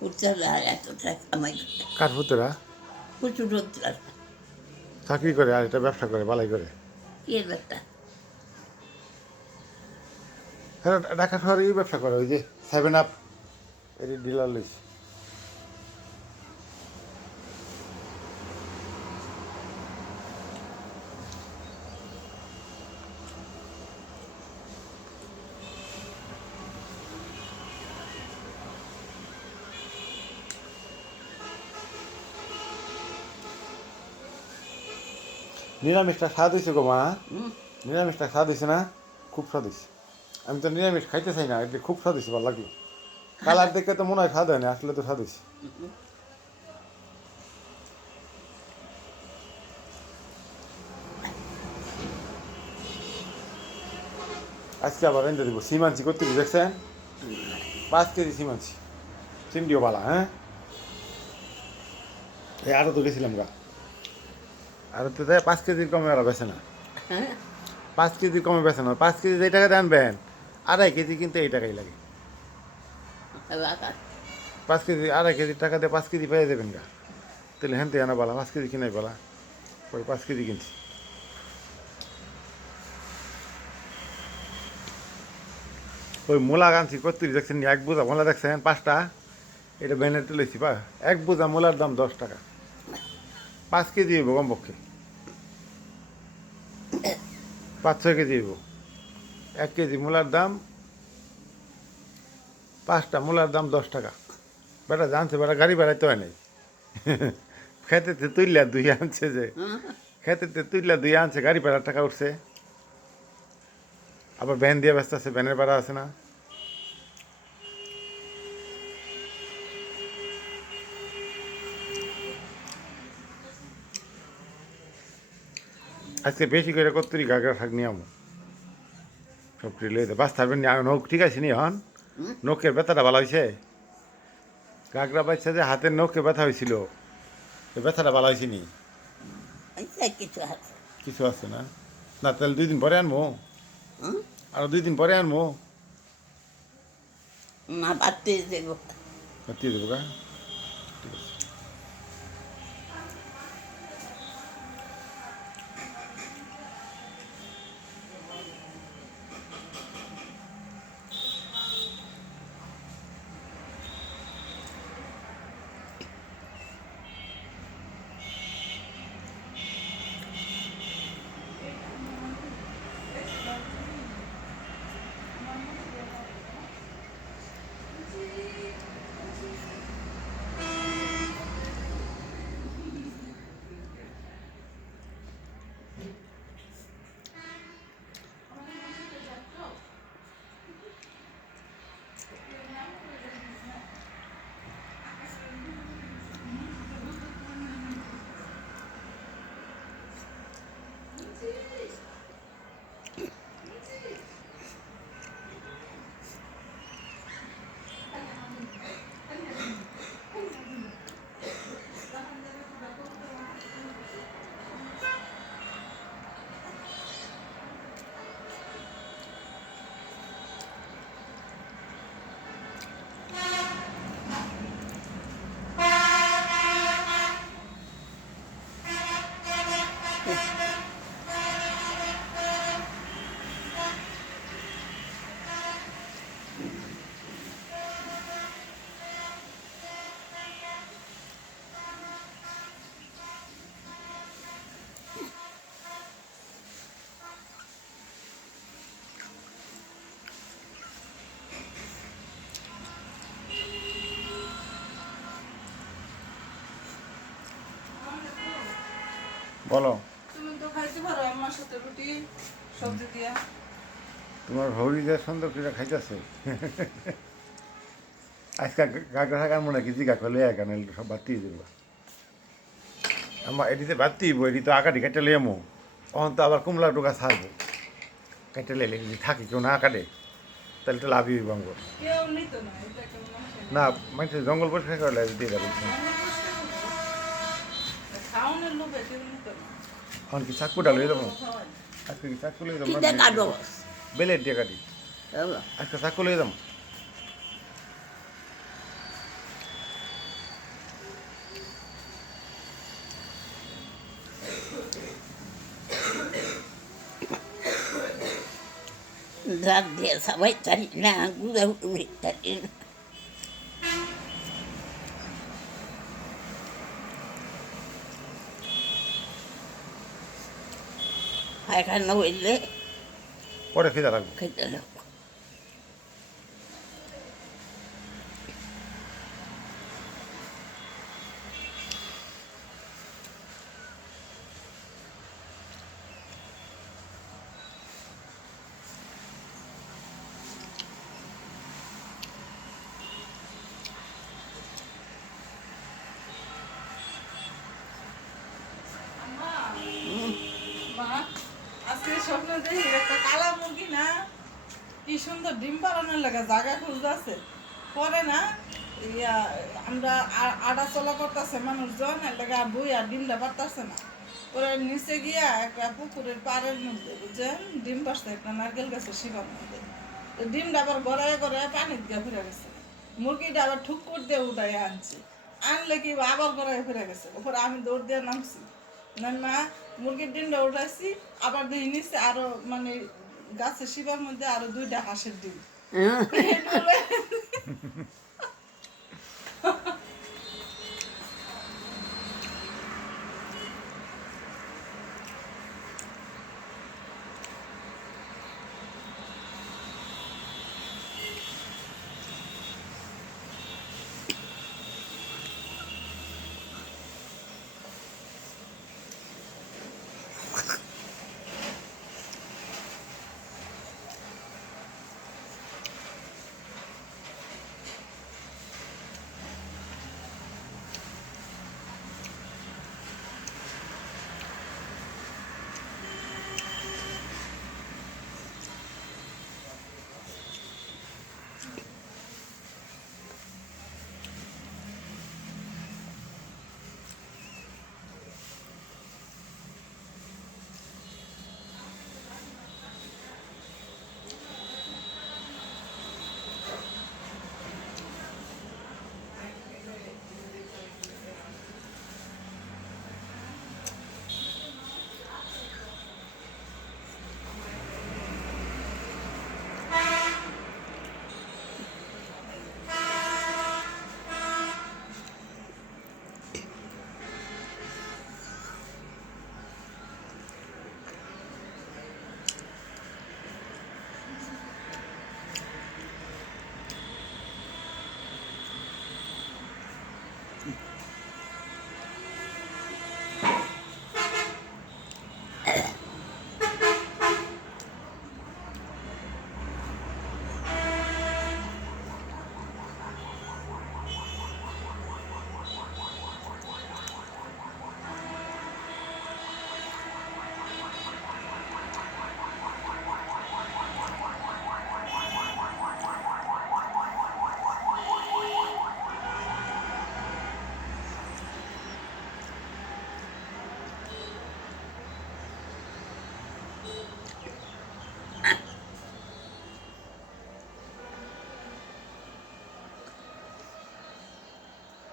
পুত্ররা এত টাকা কামাই করে কার পুতরা প্রচুর রোজগার চাকরি করে আর এটা ব্যবসা করে বালাই করে। কি এর ব্যাপারটা হ্যাঁ ঢাকা শহরে এই ব্যবসা করে ওই যে 7 আপ এর ডিলার লইছে। নিরামিষটা স্বাদ হয়েছে গো মা, নিরামিষটা স্বাদ হয়েছে না? খুব স্বাদ হয়েছে। আমি তো নিরামিষ খাইতে চাই না, এটা খুব স্বাদ হয়েছে, ভালো লাগলো। কালার দেখে তো মনে হয় স্বাদ হয় না, আসলে তো স্বাদ হয়েছে। আজকে আবার এনে দেবো সিমানছি করতে দেখছেন, 5 কেজি সিমানছি, চিমডিও বালা। হ্যাঁ এই আরও তো গেছিলাম গা, আরও তো 5 কেজির কমে ওরা বেছে না, 5 কেজির কমে বেছে না। 5 কেজি যেই টাকাতে আনবেন 2.5 কেজি কিন্তু এই টাকাই লাগে। 5 কেজি 2.5 কেজির টাকা দিয়ে 5 কেজি পেয়ে দেবেন গা, তাহলে হ্যাঁ তো আনা বলা 5 কেজি কিনাই বলা, ওই 5 কেজি কিনছি। ওই মূলা আনছি কত দেখছেন, 1 বোঝা মূলা দেখছেন 5টা, এটা ব্যানারতে লইছি 1 বোঝা মূলার দাম 10 টাকা, 5 কেজি হইব কমপক্ষে, 5-6 কেজি হইব। 1 কেজি মূলার দাম, 5টা মূলার দাম 10 টাকা। বেটা জানছে, বেটা গাড়ি বেড়াইতে হয় নাই, খেতেতে তুইলা দুই আনছে, যে খেতেতে তুইলা দুই আনছে, গাড়ি ভাড়ার টাকা উঠছে, আবার ভ্যান দিয়ে ব্যস্ত আছে, ভ্যানের ভাড়া আছে না। আজকে বেশি করে কত্তরি গাগরা শাক নিয়ে আমো, সব লই বাস থাকবেন নৌক ঠিক আছে নি হন, নৌকের ব্যথাটা ভালো হয়েছে, গাগরা বাচ্চা যে হাতের নৌকে ব্যথা হয়েছিল, তো ব্যথাটা ভালো হয়েছে নি? কিছু আছে কিছু আছে না? না তাহলে 2 দিন পরে আনবো, আরো 2 দিন পরে আনবো, না বাড়তে দেবো দিয়ে দেবো গা। বলো, তুমি তো খাইতে পারো আমার সাথে রুটি সবজি দিয়া। তোমার ভৌরি যে সুন্দর করে খাইতেছে। আজকে গাগরা শাক মনে হয় কি জিগা করলে এখানে সব বাতি দেবো, আমার এটিতে বাতি এটি তো আকাটি কেটে লিয়ে মো, তখন তো আবার কুমলা টোকা ছাড়বো, কেটে লেলে যদি থাকে কেউ না কাটে তাহলে তো লাভই হইব আমার। কেউ নিত না, এটা একটা মানুষের না মানুষের জঙ্গল পরিষ্কার করলে দিয়ে দেবো। খাওয়ানোর লোভে কেউ নিত না। এখন কি চাকুটা লয়ে যাবো, আজকে কি চাকু লয়ে যাবো কিটা কাটবো বেলের দিয়ে কাটি, চলো আজকে চাকু লয়ে যাবো। জাত দিয়ে সবাই জানি না গুঁড়া উড়ে জানি না পায়খানা হইলে পরে খিদা লাগবে খেতে লোক মা আজকে স্বপ্ন দেখি একটা কালা মুরগি না কি সুন্দর ডিম পাড়ানোর লাগা জায়গা খুঁজতেছে পরে না ইয়া আমরা আড়া চলা করতেছে মানুষজন এর লাগা বই আর ডিমটা পারতেছে না পরে নিচে গিয়া একটা পুকুরের পাড়ের মধ্যে বুঝছেন ডিম পারছে একটা নারকেল গাছের শিবার মধ্যে তো ডিমটা আবার গড়ায় গড়ায় পানির দিয়ে ফিরে গেছে মুরগিটা আবার ঠুক করে দিয়ে উঠাই আনছে আনলে কি আবার গড়ায় ফিরে গেছে ওপরে আমি দৌড় দিয়ে নামছি না মুরগির ডিমটা উঠাইছি আবার দিয়ে নিচে আরো মানে গাছের শিবার মধ্যে আরো 2টা হাঁসের ডিম